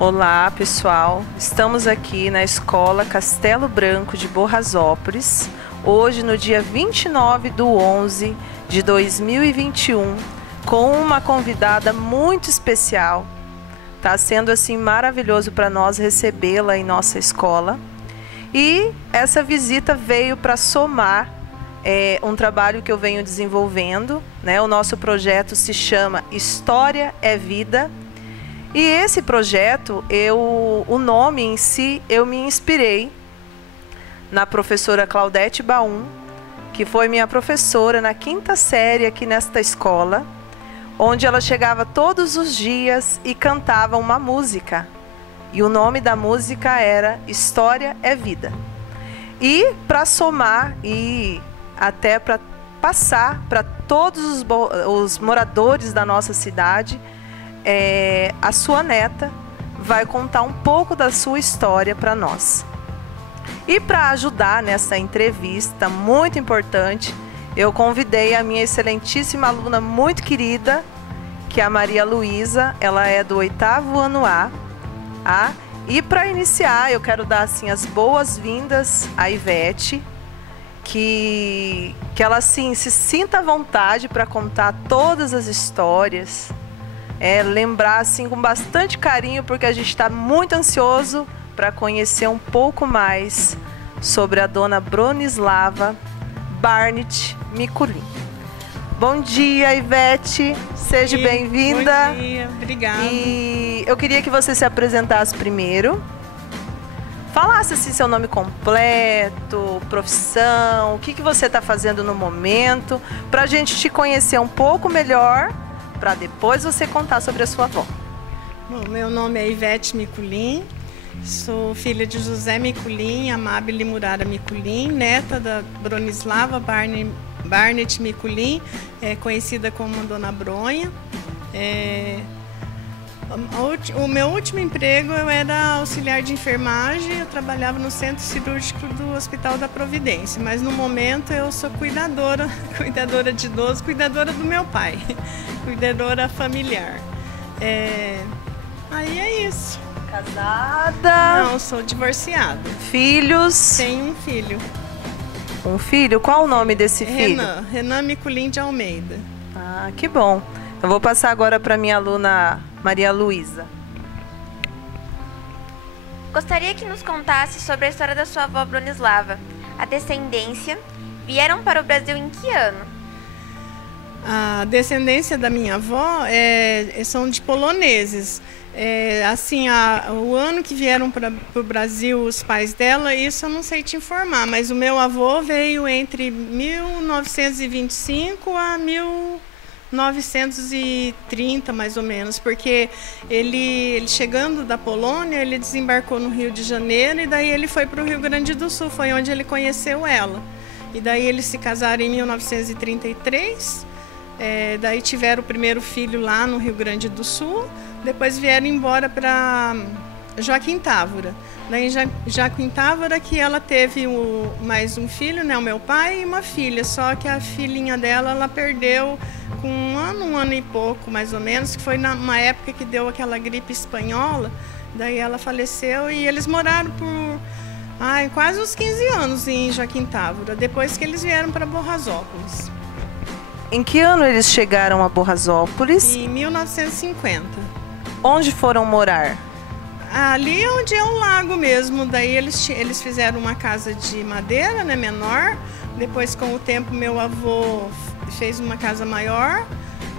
Olá, pessoal. Estamos aqui na Escola Castelo Branco de Borrasópolis, hoje no dia 29/11 de 2021, com uma convidada muito especial. Está sendo assim maravilhoso para nós recebê-la em nossa escola. E essa visita veio para somar um trabalho que eu venho desenvolvendo, né? O nosso projeto se chama História é Vida. E esse projeto, o nome em si, eu me inspirei na professora Claudete Baum, que foi minha professora na 5ª série aqui nesta escola, onde ela chegava todos os dias e cantava uma música. E o nome da música era História é Vida. E para somar e até para passar para todos os moradores da nossa cidade, a sua neta vai contar um pouco da sua história para nós. E para ajudar nessa entrevista muito importante, eu convidei a minha excelentíssima aluna muito querida, que é a Maria Luísa. Ela é do 8º ano A. E para iniciar, eu quero dar assim as boas-vindas à Ivete, que ela assim se sinta à vontade para contar todas as histórias. Lembrar assim com bastante carinho, porque a gente está muito ansioso para conhecer um pouco mais sobre a dona Bronislava Barnett Miculin. Bom dia, Ivete, seja bem-vinda. Bom dia, obrigada. E eu queria que você se apresentasse primeiro, falasse assim seu nome completo, profissão, o que você está fazendo no momento, para a gente te conhecer um pouco melhor, para depois você contar sobre a sua avó. Bom, meu nome é Ivete Miculin, sou filha de José Miculin, Amabile Murara Miculin, neta da Bronislava Barnett Miculin, conhecida como Dona Bronha. O meu último emprego eu era auxiliar de enfermagem, eu trabalhava no centro cirúrgico do Hospital da Providência, mas no momento eu sou cuidadora de idoso, cuidadora do meu pai, cuidadora familiar. Aí é isso. Casada? Não, sou divorciada. Filhos? Tenho um filho. Um filho? Qual o nome desse filho? Renan Miculin de Almeida. Ah, que bom. Eu vou passar agora para minha aluna Maria Luísa. Gostaria que nos contasse sobre a história da sua avó Bronislava. A descendência. Vieram para o Brasil em que ano? A descendência da minha avó são de poloneses. O ano que vieram para o Brasil os pais dela, isso eu não sei te informar, mas o meu avô veio entre 1925 a 1930, mais ou menos, porque ele chegando da Polônia, ele desembarcou no Rio de Janeiro e daí ele foi para o Rio Grande do Sul, foi onde ele conheceu ela. E daí eles se casaram em 1933, daí tiveram o primeiro filho lá no Rio Grande do Sul, depois vieram embora para Joaquim Távora. Daí em Joaquim Távora que ela teve mais um filho, né, o meu pai, e uma filha, só que a filhinha dela ela perdeu com um ano e pouco, mais ou menos, que foi numa época que deu aquela gripe espanhola, daí ela faleceu e eles moraram por quase uns 15 anos em Joaquim Távora, depois que eles vieram para Borrasópolis. Em que ano eles chegaram a Borrasópolis? Em 1950. Onde foram morar? Ali onde é o lago mesmo, daí eles fizeram uma casa de madeira, né, menor, depois com o tempo meu avô fez uma casa maior,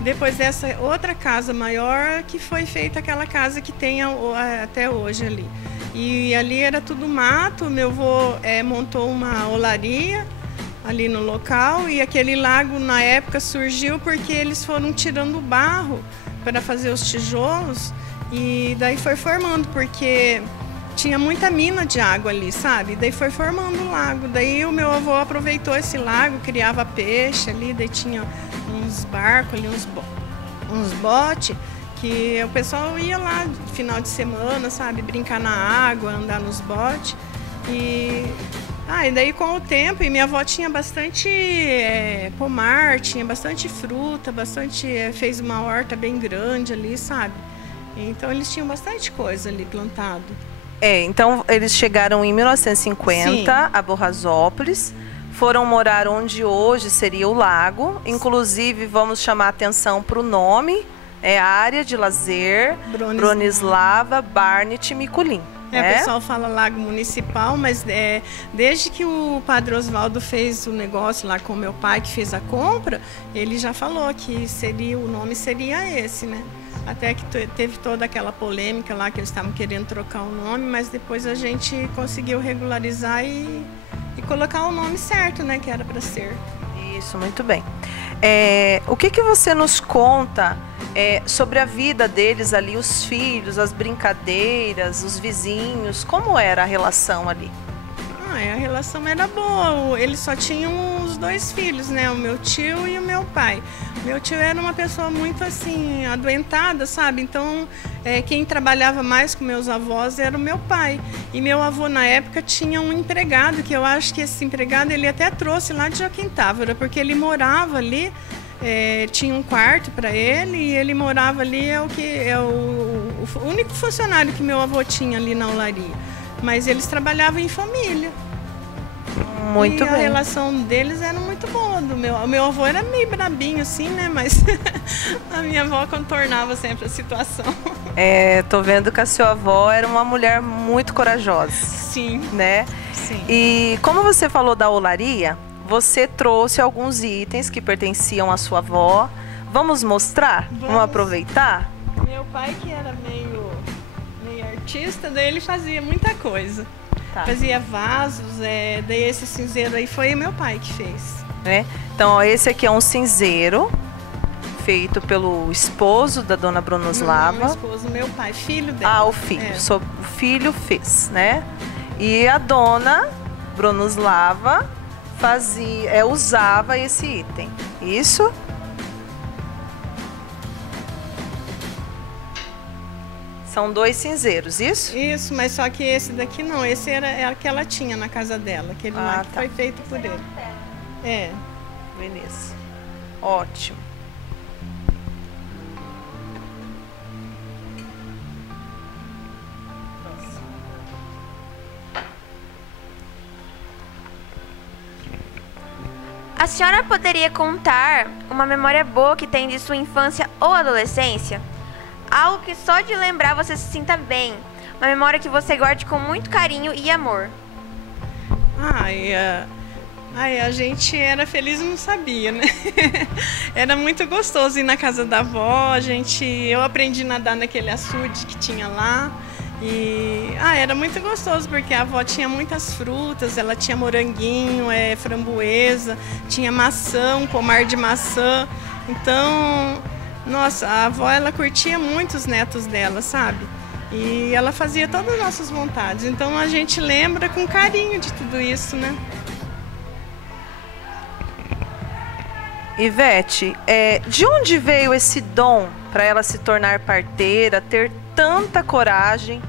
depois dessa outra casa maior que foi feita aquela casa que tem até hoje ali. E ali era tudo mato, meu avô montou uma olaria ali no local e aquele lago na época surgiu porque eles foram tirando barro para fazer os tijolos e daí foi formando, porque tinha muita mina de água ali, sabe? Daí foi formando o lago. Daí o meu avô aproveitou esse lago, criava peixe ali, daí tinha uns barcos ali, uns botes, que o pessoal ia lá no final de semana, sabe? Brincar na água, andar nos botes. E daí com o tempo, e minha avó tinha bastante pomar, tinha bastante fruta, fez uma horta bem grande ali, sabe? Então eles tinham bastante coisa ali plantado. Então eles chegaram em 1950 Sim. a Borrasópolis, foram morar onde hoje seria o lago. Inclusive, vamos chamar a atenção para o nome, Área de Lazer Bronislava Barnett Miculin. O pessoal fala Lago Municipal, mas desde que o Padre Oswaldo fez o negócio lá com meu pai, que fez a compra, ele já falou que o nome seria esse, né? Até que teve toda aquela polêmica lá, que eles estavam querendo trocar o nome, mas depois a gente conseguiu regularizar e colocar o nome certo, né? Que era para ser. Isso, muito bem. O que você nos conta sobre a vida deles ali, os filhos, as brincadeiras, os vizinhos? Como era a relação ali? A relação era boa. Eles só tinham os 2 filhos, né? O meu tio e o meu pai. Meu tio era uma pessoa muito assim, adoentada, sabe? Então, quem trabalhava mais com meus avós era o meu pai. E meu avô, na época, tinha um empregado, que eu acho que esse empregado ele até trouxe lá de Joaquim Távora, porque ele morava ali, tinha um quarto para ele, e ele morava ali, o único funcionário que meu avô tinha ali na olaria. Mas eles trabalhavam em família. Muito bem. A relação deles era muito boa. O meu avô era meio brabinho, assim, né? Mas a minha avó contornava sempre a situação. Tô vendo que a sua avó era uma mulher muito corajosa. Sim. Né? Sim. E como você falou da olaria, você trouxe alguns itens que pertenciam à sua avó. Vamos mostrar? Vamos aproveitar? Meu pai, que era meio artista, daí ele fazia muita coisa. Tá. Fazia vasos, daí esse cinzeiro aí foi meu pai que fez. Então, esse aqui é um cinzeiro feito pelo esposo da dona Bronislava. Não, o esposo, meu pai, filho dela. O filho. O filho fez, né? E a dona Bronislava usava esse item. Isso? São 2 cinzeiros, isso? Isso, mas só que esse daqui não. Esse era que ela tinha na casa dela. Aquele lá que foi feito por ele. Beleza. Ótimo. A senhora poderia contar uma memória boa que tem de sua infância ou adolescência? Algo que só de lembrar você se sinta bem. Uma memória que você guarde com muito carinho e amor. A gente era feliz e não sabia, né? Era muito gostoso ir na casa da avó. Eu aprendi a nadar naquele açude que tinha lá. E era muito gostoso, porque a avó tinha muitas frutas. Ela tinha moranguinho, framboesa, tinha maçã, um pomar de maçã. Então... Nossa, a avó, ela curtia muito os netos dela, sabe? E ela fazia todas as nossas vontades. Então a gente lembra com carinho de tudo isso, né? Ivete, de onde veio esse dom para ela se tornar parteira, ter tanta coragem?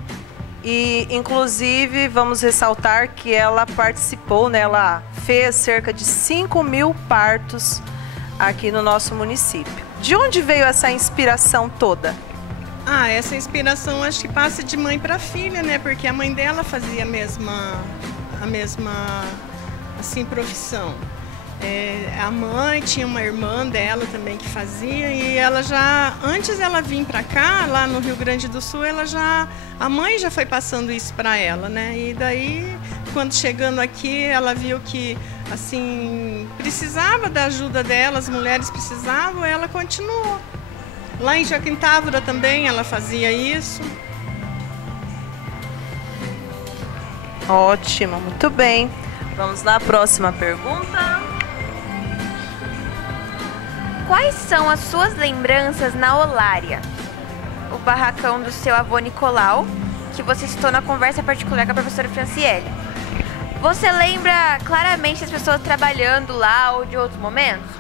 E, inclusive, vamos ressaltar que ela participou, né? Ela fez cerca de 5.000 partos aqui no nosso município. De onde veio essa inspiração toda? Essa inspiração acho que passa de mãe para filha, né? Porque a mãe dela fazia a mesma assim, profissão. A mãe tinha uma irmã dela também que fazia, e ela já, antes ela vir para cá, lá no Rio Grande do Sul, a mãe já foi passando isso para ela, né? E daí, quando chegando aqui, ela viu que, assim, precisava da ajuda dela, as mulheres precisavam, ela continuou. Lá em Joaquim Távora também ela fazia isso. Ótimo, muito bem. Vamos lá, próxima pergunta. Quais são as suas lembranças na Olária? O barracão do seu avô Nicolau, que você citou na conversa particular com a professora Franciele. Você lembra claramente das pessoas trabalhando lá ou de outros momentos?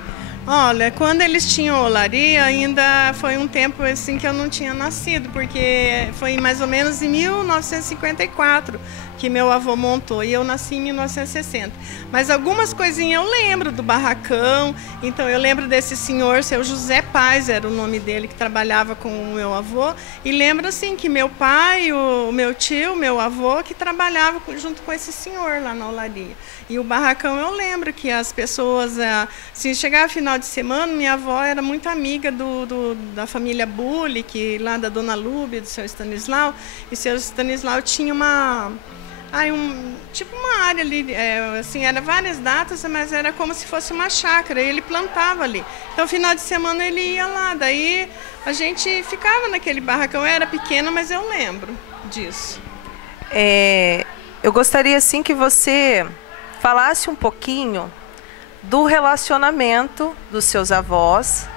Olha, quando eles tinham olaria, ainda foi um tempo assim que eu não tinha nascido, porque foi mais ou menos em 1954 que meu avô montou, e eu nasci em 1960. Mas algumas coisinhas eu lembro do barracão, então eu lembro desse senhor, seu José Paz, era o nome dele, que trabalhava com o meu avô, e lembro assim que meu pai, o meu tio, meu avô, que trabalhava junto com esse senhor lá na olaria. E o barracão eu lembro que as pessoas, se chegava final de semana, minha avó era muito amiga da família Bulik, lá da Dona Lúbia, do seu Stanislau, e seu Stanislau tinha tipo uma área ali, assim, era várias datas, mas era como se fosse uma chácara, e ele plantava ali. Então, final de semana ele ia lá, daí a gente ficava naquele barracão, eu era pequena, mas eu lembro disso. Eu gostaria, assim, que você falasse um pouquinho do relacionamento dos seus avós,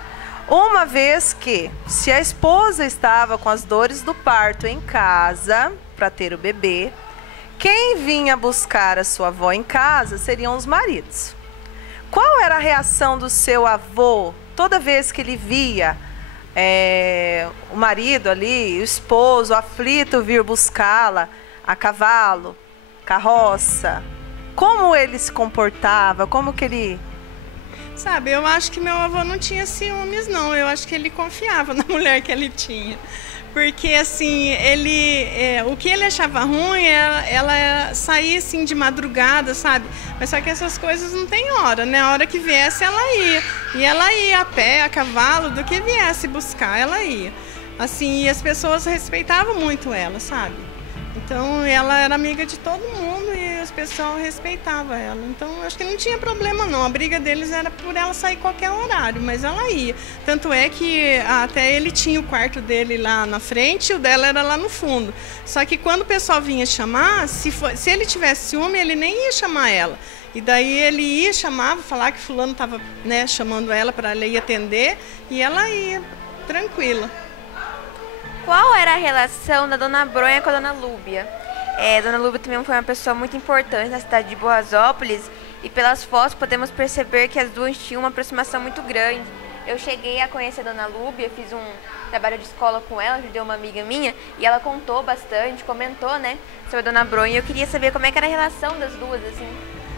uma vez que, se a esposa estava com as dores do parto em casa para ter o bebê, quem vinha buscar a sua avó em casa seriam os maridos. Qual era a reação do seu avô toda vez que ele via o marido ali, o esposo aflito vir buscá-la a cavalo, carroça? Como ele se comportava? Como que ele... Sabe, eu acho que meu avô não tinha ciúmes, não. Eu acho que ele confiava na mulher que ele tinha. Porque, assim, o que ele achava ruim, ela saía, assim, de madrugada, sabe? Mas só que essas coisas não tem hora, né? A hora que viesse, ela ia. E ela ia a pé, a cavalo, do que viesse buscar, ela ia. Assim, e as pessoas respeitavam muito ela, sabe? Então, ela era amiga de todo mundo e os pessoal respeitava ela. Então, acho que não tinha problema, não. A briga deles era por ela sair qualquer horário, mas ela ia. Tanto é que até ele tinha o quarto dele lá na frente e o dela era lá no fundo. Só que quando o pessoal vinha chamar, se ele tivesse ciúme, ele nem ia chamar ela. E daí ele ia, chamava, falar que fulano estava, né, chamando ela para ela ir atender, e ela ia, tranquila. Qual era a relação da Dona Bronha com a Dona Lúbia? Dona Lúbia também foi uma pessoa muito importante na cidade de Boasópolis, e pelas fotos podemos perceber que as duas tinham uma aproximação muito grande. Eu cheguei a conhecer a Dona Lúbia, fiz um trabalho de escola com ela, ajudei uma amiga minha, e ela contou bastante, comentou, né, sobre a Dona Bronha. Eu queria saber como é que era a relação das duas, assim.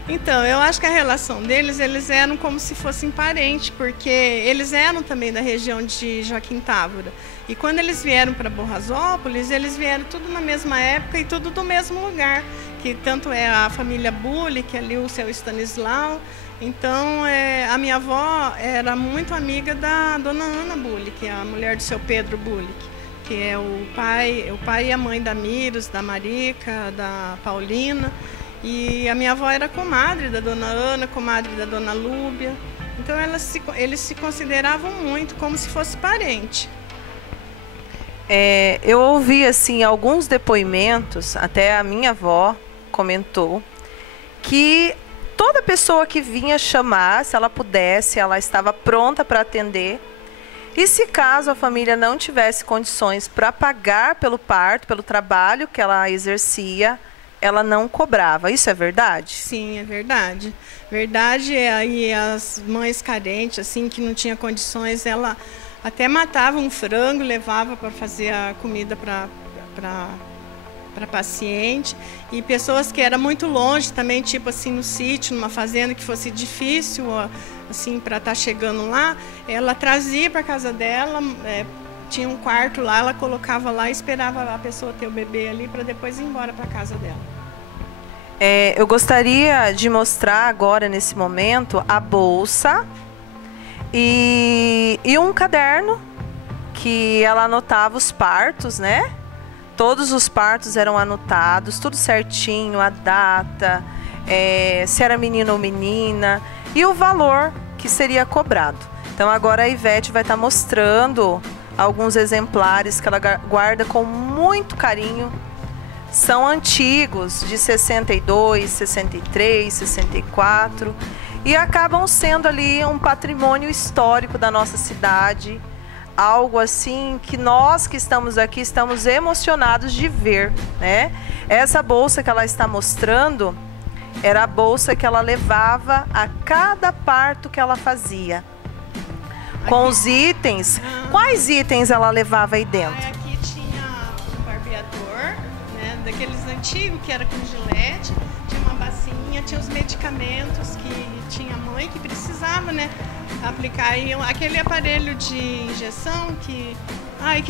Então, eu acho que a relação deles, eles eram como se fossem parentes, porque eles eram também da região de Joaquim Távora. E quando eles vieram para Boasópolis, eles vieram tudo na mesma época e tudo do mesmo lugar, que tanto é a família Bulik, ali o seu Stanislau. Então, a minha avó era muito amiga da Dona Ana Bulik, a mulher do seu Pedro Bulik, que é o pai e a mãe da Miros, da Marica, da Paulina. E a minha avó era comadre da Dona Ana, comadre da Dona Lúbia. Então eles se consideravam muito como se fosse parente. Eu ouvi assim alguns depoimentos, até a minha avó comentou, que toda pessoa que vinha chamar, se ela pudesse, ela estava pronta para atender. E se caso a família não tivesse condições para pagar pelo parto, pelo trabalho que ela exercia, ela não cobrava. Isso é verdade? Sim, é verdade. Verdade, aí as mães carentes, assim, que não tinham condições, ela até matava um frango, levava para fazer a comida para paciente. E pessoas que eram muito longe também, tipo assim, no sítio, numa fazenda que fosse difícil, assim, para estar chegando lá, ela trazia para casa dela, tinha um quarto lá, ela colocava lá e esperava a pessoa ter o bebê ali para depois ir embora para casa dela. Eu gostaria de mostrar agora, nesse momento, a bolsa e um caderno que ela anotava os partos, né? Todos os partos eram anotados, tudo certinho, a data, se era menino ou menina e o valor que seria cobrado. Então agora a Ivete vai estar mostrando alguns exemplares que ela guarda com muito carinho. São antigos, de 62, 63, 64, e acabam sendo ali um patrimônio histórico da nossa cidade, algo assim que nós que estamos aqui estamos emocionados de ver, né? Essa bolsa que ela está mostrando era a bolsa que ela levava a cada parto que ela fazia. Com os itens, quais itens ela levava aí dentro? Aqui tinha o barbeador, né, daqueles antigos, que era com gilete, tinha uma bacinha, tinha os medicamentos que tinha mãe que precisava, né, aplicar. E aquele aparelho de injeção que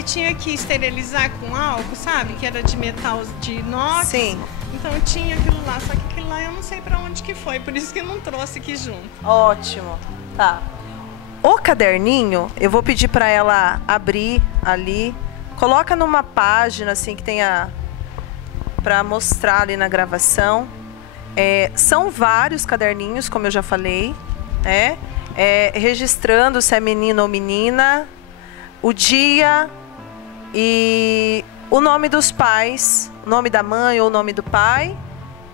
tinha que esterilizar com álcool, sabe? Que era de metal, de inox. Sim. Então tinha aquilo lá, só que aquilo lá eu não sei pra onde que foi, por isso que eu não trouxe aqui junto. Ótimo. Tá. O caderninho, eu vou pedir para ela abrir ali. Coloca numa página assim que tenha para mostrar ali na gravação. São vários caderninhos, como eu já falei, né? Registrando se é menino ou menina, o dia e o nome dos pais, o nome da mãe ou o nome do pai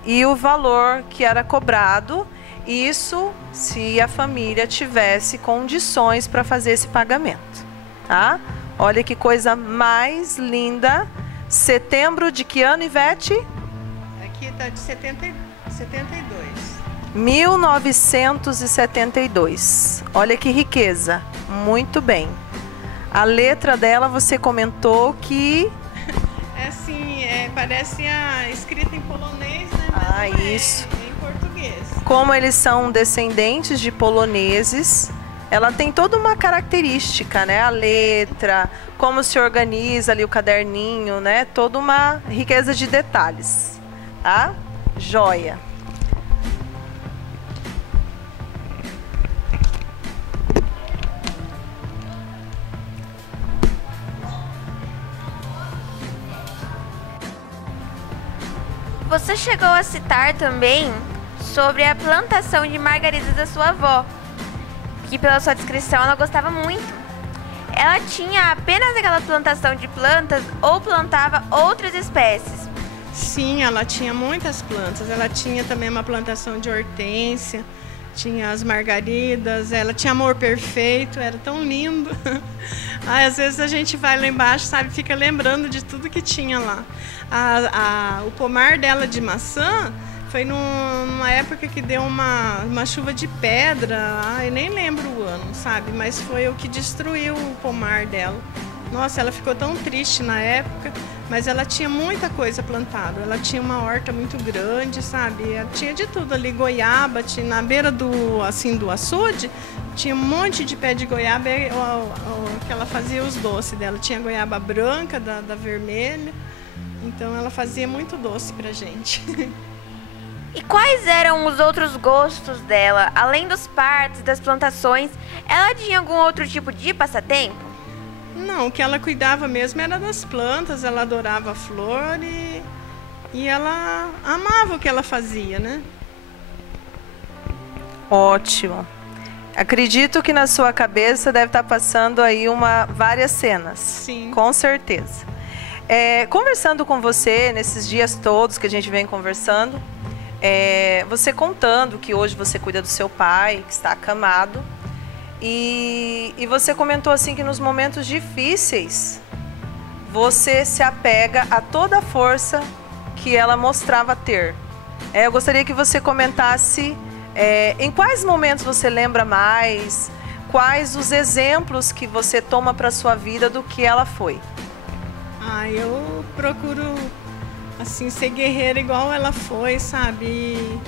e o valor que era cobrado. Isso se a família tivesse condições para fazer esse pagamento, tá? Olha que coisa mais linda. Setembro de que ano, Ivete? Aqui tá de 72. 1972. Olha que riqueza. Muito bem. A letra dela, você comentou que... assim, parece escrita em polonês, né? Mas isso. É em português. Como eles são descendentes de poloneses, ela tem toda uma característica, né? A letra, como se organiza ali o caderninho, né? Toda uma riqueza de detalhes, tá? Joia. Você chegou a citar também sobre a plantação de margaridas da sua avó, que pela sua descrição ela gostava muito. Ela tinha apenas aquela plantação de plantas ou plantava outras espécies? Sim, ela tinha muitas plantas. Ela tinha também uma plantação de hortênsia, tinha as margaridas, ela tinha amor perfeito, era tão lindo. Às vezes a gente vai lá embaixo, sabe, fica lembrando de tudo que tinha lá. O pomar dela de maçã foi numa época que deu uma chuva de pedra, eu nem lembro o ano, sabe, mas foi o que destruiu o pomar dela. Nossa, ela ficou tão triste na época, mas ela tinha muita coisa plantada. Ela tinha uma horta muito grande, sabe? Ela tinha de tudo ali, goiaba, tinha na beira do açude, tinha um monte de pé de goiaba, que ela fazia os doces dela. Tinha goiaba branca, da vermelha, então ela fazia muito doce pra gente. E quais eram os outros gostos dela? Além dos partos e das plantações, ela tinha algum outro tipo de passatempo? Não, o que ela cuidava mesmo era das plantas, ela adorava a flor e ela amava o que ela fazia, né? Ótimo. Acredito que na sua cabeça deve estar passando aí várias cenas. Sim. Com certeza. Conversando com você nesses dias todos que a gente vem conversando, você contando que hoje você cuida do seu pai, que está acamado, e você comentou assim que nos momentos difíceis você se apega a toda a força que ela mostrava ter. Eu gostaria que você comentasse em quais momentos você lembra mais, quais os exemplos que você toma para a sua vida do que ela foi. Eu procuro assim ser guerreira igual ela foi, sabe?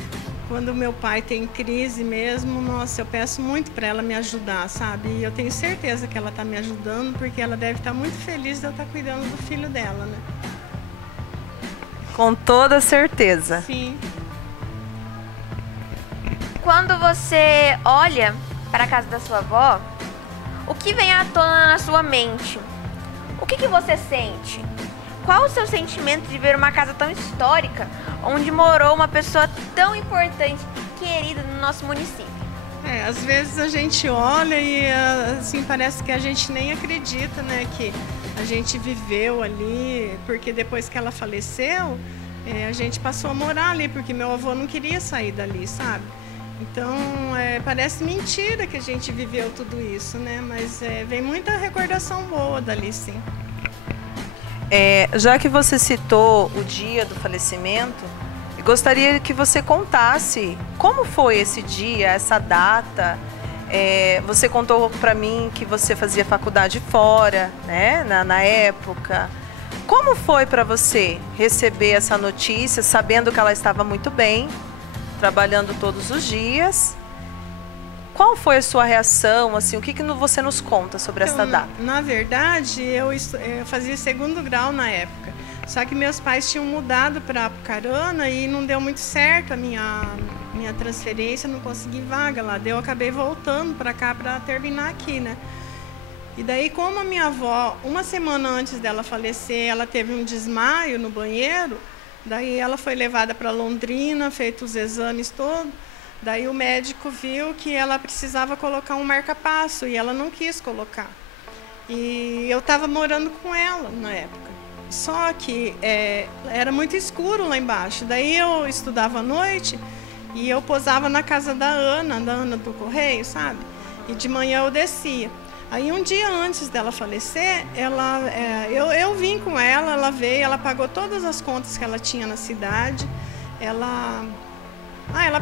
Quando meu pai tem crise mesmo, nossa, eu peço muito para ela me ajudar, sabe? E eu tenho certeza que ela está me ajudando, porque ela deve estar muito feliz de eu estar cuidando do filho dela, né? Com toda certeza. Sim. Quando você olha para a casa da sua avó, o que vem à tona na sua mente? O que você sente? Qual o seu sentimento de ver uma casa tão histórica, onde morou uma pessoa tão importante e querida no nosso município? Às vezes a gente olha e assim parece que a gente nem acredita, né, que a gente viveu ali, porque depois que ela faleceu, a gente passou a morar ali, porque meu avô não queria sair dali, sabe? Então, parece mentira que a gente viveu tudo isso, né? Mas vem muita recordação boa dali, sim. Já que você citou o dia do falecimento, eu gostaria que você contasse como foi esse dia, essa data. Você contou para mim que você fazia faculdade fora, né? Na época. Como foi para você receber essa notícia, sabendo que ela estava muito bem, trabalhando todos os dias? Qual foi a sua reação? Assim, o que você nos conta sobre essa data? Na verdade, eu fazia 2º grau na época. Só que meus pais tinham mudado para Apucarana e não deu muito certo a minha transferência, não consegui vaga lá. Daí eu acabei voltando para cá para terminar aqui, né? E daí, como a minha avó, uma semana antes dela falecer, ela teve um desmaio no banheiro, daí ela foi levada para Londrina, feito os exames todos. Daí o médico viu que ela precisava colocar um marca-passo e ela não quis colocar. E eu estava morando com ela na época. Só que era muito escuro lá embaixo. Daí eu estudava à noite e eu posava na casa da Ana do Correio, sabe? E de manhã eu descia. Aí um dia antes dela falecer, eu vim com ela veio, ela pagou todas as contas que ela tinha na cidade. Ela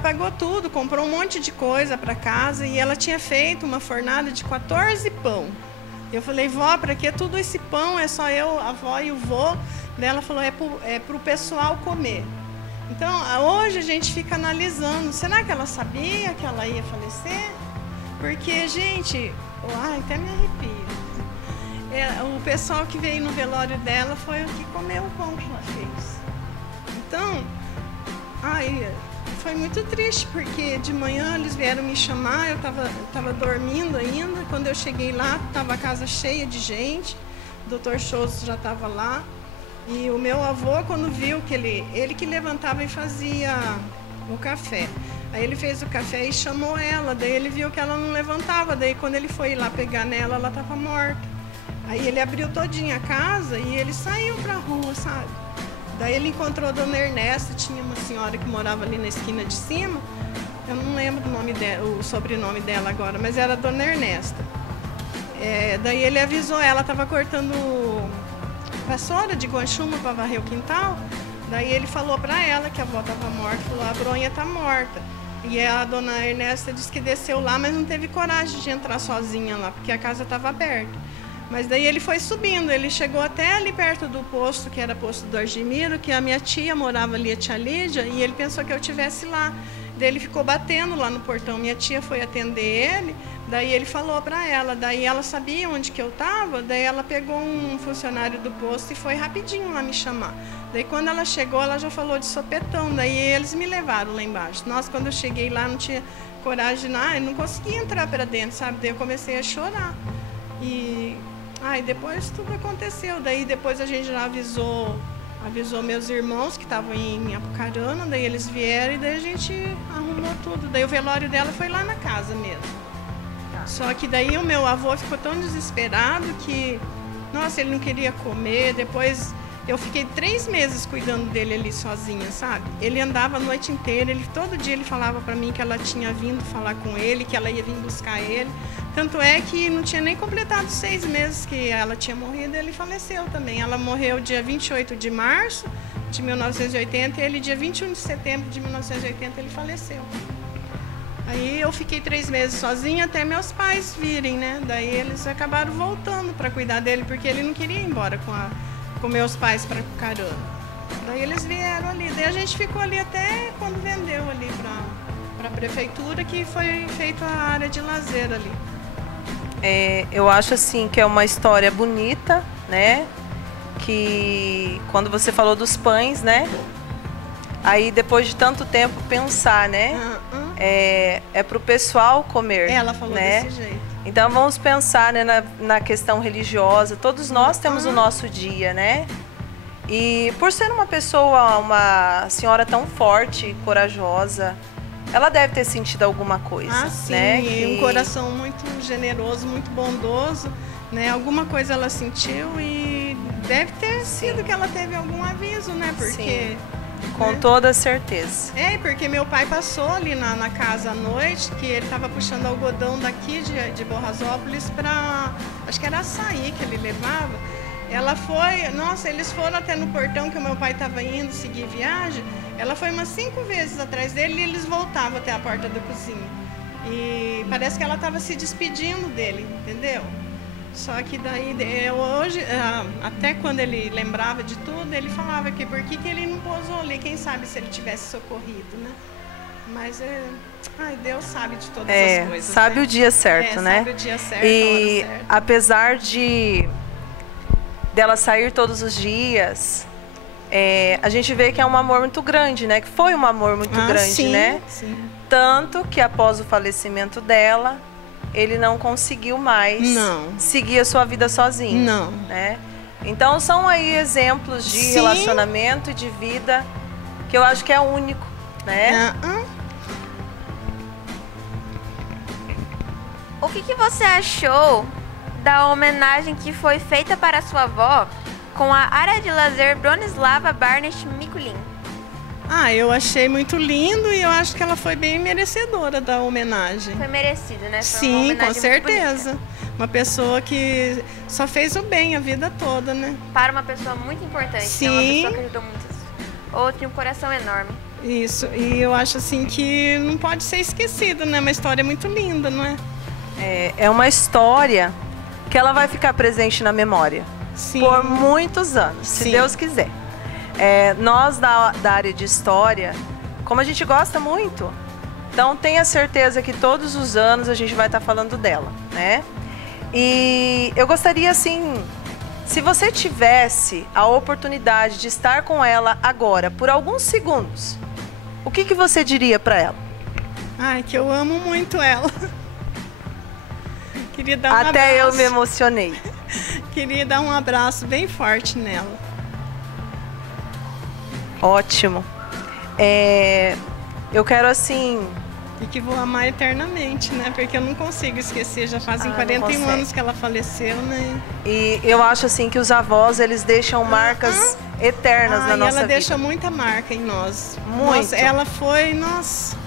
pagou tudo, comprou um monte de coisa para casa e ela tinha feito uma fornada de 14 pão. Eu falei, vó, para que tudo esse pão? É só eu, a avó e o vô. Daí ela falou, é para o pessoal comer. Então, hoje a gente fica analisando, será que ela sabia que ela ia falecer? Porque, gente, até me arrepio. O pessoal que veio no velório dela foi o que comeu o pão que ela fez. Então, foi muito triste, porque de manhã eles vieram me chamar, eu tava dormindo ainda. Quando eu cheguei lá, estava a casa cheia de gente, o Dr. Scholz já estava lá. E o meu avô, quando viu que ele que levantava e fazia o café. Aí ele fez o café e chamou ela, daí ele viu que ela não levantava, daí quando ele foi lá pegar nela, ela estava morta. Aí ele abriu todinha a casa e ele saiu para a rua, sabe? Daí ele encontrou a dona Ernesta, tinha uma senhora que morava ali na esquina de cima, eu não lembro o sobrenome dela agora, mas era a dona Ernesta. Daí ele avisou ela, estava cortando vassoura de guanchuma para varrer o quintal, daí ele falou para ela que a avó estava morta, falou, a Bronha está morta. E a dona Ernesta disse que desceu lá, mas não teve coragem de entrar sozinha lá, porque a casa estava aberta. Mas daí ele foi subindo, ele chegou até ali perto do posto, que era posto do Argimiro, que a minha tia morava ali, a tia Lídia, e ele pensou que eu estivesse lá. Daí ele ficou batendo lá no portão, minha tia foi atender ele, daí ele falou para ela, daí ela sabia onde que eu estava, daí ela pegou um funcionário do posto e foi rapidinho lá me chamar. Daí quando ela chegou, ela já falou de sopetão, daí eles me levaram lá embaixo. Nossa, quando eu cheguei lá, não tinha coragem, eu não conseguia entrar para dentro, sabe? Daí eu comecei a chorar. E depois tudo aconteceu, daí depois a gente já avisou meus irmãos que estavam em Apucarana, daí eles vieram e daí a gente arrumou tudo. Daí o velório dela foi lá na casa mesmo. Só que daí o meu avô ficou tão desesperado que, nossa, ele não queria comer. Depois eu fiquei 3 meses cuidando dele ali sozinha, sabe? Ele andava a noite inteira, todo dia ele falava para mim que ela tinha vindo falar com ele, que ela ia vir buscar ele. Tanto é que não tinha nem completado 6 meses que ela tinha morrido, ele faleceu também. Ela morreu dia 28 de março de 1980 e ele dia 21 de setembro de 1980 ele faleceu. Aí eu fiquei 3 meses sozinha até meus pais virem, né? Daí eles acabaram voltando para cuidar dele, porque ele não queria ir embora com meus pais para Apucarana. Daí eles vieram ali, daí a gente ficou ali até quando vendeu ali para a prefeitura, que foi feita a área de lazer ali. Eu acho assim que é uma história bonita, né? Que quando você falou dos pães, né? Aí depois de tanto tempo pensar, né? É para o pessoal comer. Ela falou, né? Desse jeito. Então vamos pensar, né, na questão religiosa. Todos nós temos o nosso dia, né? E por ser uma pessoa, uma senhora tão forte, corajosa, ela deve ter sentido alguma coisa. Sim, né? Um coração muito generoso, muito bondoso, né? Alguma coisa ela sentiu e deve ter sido que ela teve algum aviso, né? Porque... Com toda certeza. Porque meu pai passou ali na casa à noite, que ele estava puxando algodão daqui de Borrasópolis para... Acho que era açaí que ele levava. Ela foi... Nossa, eles foram até no portão que o meu pai estava indo seguir viagem. Ela foi umas 5 vezes atrás dele e eles voltavam até a porta da cozinha. E parece que ela estava se despedindo dele, entendeu? Só que daí, hoje, até quando ele lembrava de tudo, ele falava que por que ele não pousou ali, quem sabe se ele tivesse socorrido, né? Mas Deus sabe de todas as coisas. Sabe, né? O dia certo, né? Sabe o dia certo, e a hora certa. Apesar dela sair todos os dias, a gente vê que é um amor muito grande, né? Que foi um amor muito grande, sim, né? Sim. Tanto que após o falecimento dela, ele não conseguiu mais seguir a sua vida sozinho. Não. Né? Então são aí exemplos de relacionamento e de vida que eu acho que é único, né? O que você achou da homenagem que foi feita para sua avó com a área de lazer Bronislava Barnett Mikulin? Eu achei muito lindo e eu acho que ela foi bem merecedora da homenagem. Foi merecida, né? Foi sim, com certeza. Uma pessoa que só fez o bem a vida toda, né? Para uma pessoa muito importante, sim. Né? Uma pessoa que ajudou muitas. Ou tinha um coração enorme. Isso, e eu acho assim que não pode ser esquecida, né? Uma história muito linda, não é? É uma história que ela vai ficar presente na memória. Sim. Por muitos anos, se Deus quiser. Nós da área de história, como a gente gosta muito, então tenha certeza que todos os anos a gente vai estar falando dela, né? E eu gostaria, assim, se você tivesse a oportunidade de estar com ela agora, por alguns segundos, o que você diria para ela? Que eu amo muito ela. Queria dar um abraço. Até eu me emocionei. Queria dar um abraço bem forte nela. Ótimo. Eu quero, assim... E que vou amar eternamente, né? Porque eu não consigo esquecer. Já fazem 41 anos que ela faleceu, né? E eu acho, assim, que os avós, eles deixam marcas eternas na nossa vida. Ela deixa muita marca em nós. Muito. Nossa, ela foi... Nossa...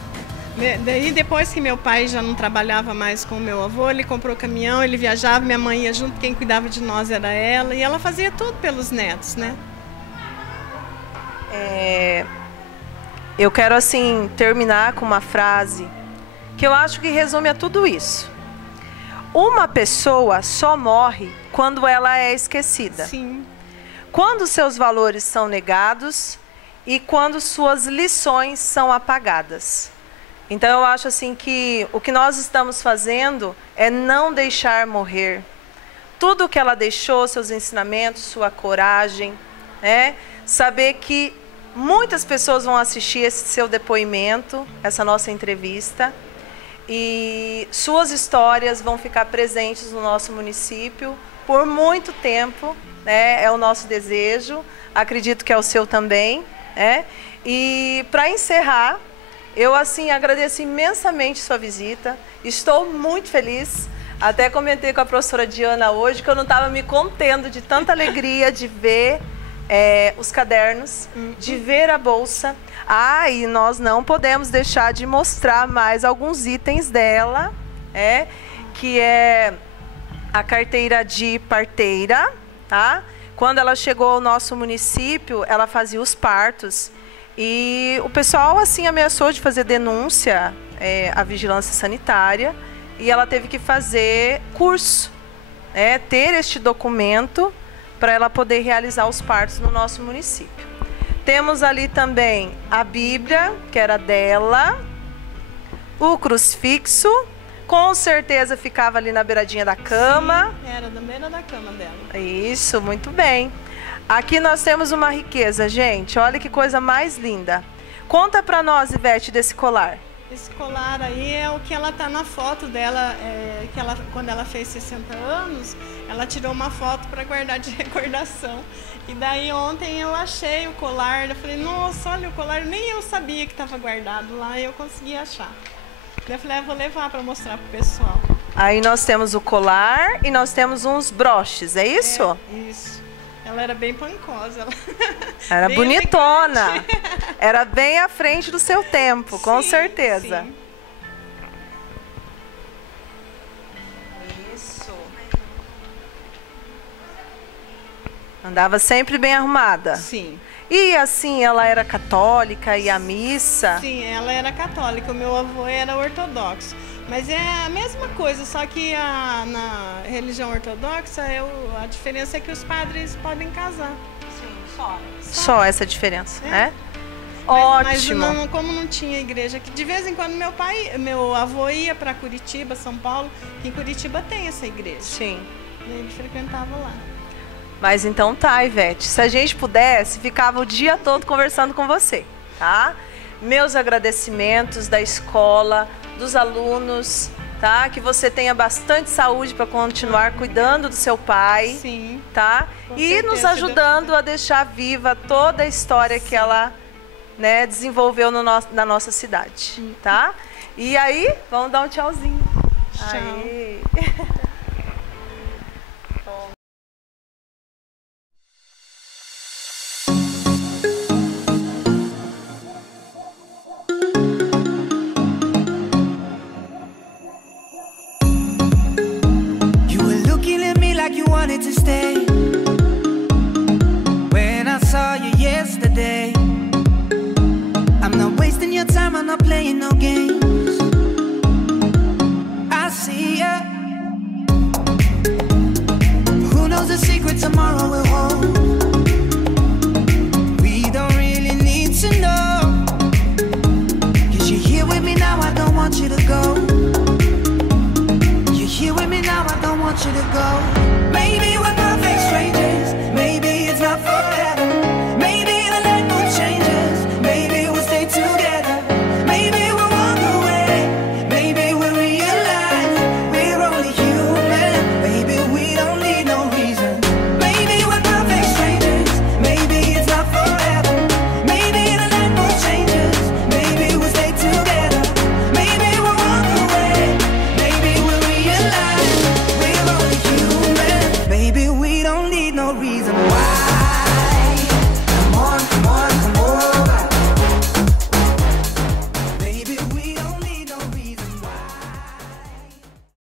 Daí depois que meu pai já não trabalhava mais com o meu avô, ele comprou caminhão, ele viajava, minha mãe ia junto, quem cuidava de nós era ela, e ela fazia tudo pelos netos, né? Eu quero, assim, terminar com uma frase que eu acho que resume a tudo isso. Uma pessoa só morre quando ela é esquecida. Sim. Quando seus valores são negados e quando suas lições são apagadas. Então eu acho assim que o que nós estamos fazendo é não deixar morrer tudo o que ela deixou, seus ensinamentos, sua coragem, né? Saber que muitas pessoas vão assistir esse seu depoimento, essa nossa entrevista, e suas histórias vão ficar presentes no nosso município por muito tempo, né? É o nosso desejo, acredito que é o seu também, né? E para encerrar, eu, assim, agradeço imensamente sua visita. Estou muito feliz. Até comentei com a professora Diana hoje que eu não estava me contendo de tanta alegria de ver os cadernos, de ver a bolsa. E nós não podemos deixar de mostrar mais alguns itens dela, que é a carteira de parteira, tá? Quando ela chegou ao nosso município, ela fazia os partos. E o pessoal, assim, ameaçou de fazer denúncia à vigilância sanitária e ela teve que fazer curso, ter este documento para ela poder realizar os partos no nosso município. Temos ali também a Bíblia, que era dela, o crucifixo, com certeza ficava ali na beiradinha da cama. Sim, era da beira da cama dela. Isso, muito bem. Aqui nós temos uma riqueza, gente. Olha que coisa mais linda. Conta pra nós, Ivete, desse colar. Esse colar aí é o que ela tá na foto dela, que ela, quando ela fez 60 anos, ela tirou uma foto para guardar de recordação. E daí ontem eu achei o colar, eu falei, nossa, olha o colar, nem eu sabia que estava guardado lá, e eu consegui achar. Daí eu falei, vou levar para mostrar pro pessoal. Aí nós temos o colar e nós temos uns broches, é isso? Isso. Ela era bem pancosa. Ela... Era bem bonitona. elegante. Era bem à frente do seu tempo, com certeza. Sim. Isso. Andava sempre bem arrumada. Sim. E assim, ela era católica, ia à missa? Sim, ela era católica. O meu avô era ortodoxo. Mas é a mesma coisa, só que na religião ortodoxa a diferença é que os padres podem casar. Sim, só essa diferença, né? Ótimo. Mas não, como não tinha igreja, que de vez em quando meu avô ia para Curitiba, São Paulo, que em Curitiba tem essa igreja. Sim. Ele frequentava lá. Mas então tá, Ivete, se a gente pudesse, ficava o dia todo conversando com você, tá? Meus agradecimentos da escola, dos alunos, tá? Que você tenha bastante saúde para continuar cuidando do seu pai. Sim. Tá? E nos ajudando a deixar viva toda a história que ela, né, desenvolveu na nossa cidade, tá? E aí, vamos dar um tchauzinho. Tchau. Aí. You wanted to stay when I saw you yesterday. I'm not wasting your time, I'm not playing no games. I see ya. Who knows the secret tomorrow will hold? We don't really need to know. 'Cause you're here with me now, I don't want you to go. You're here with me now, I don't want you to go. Maybe we're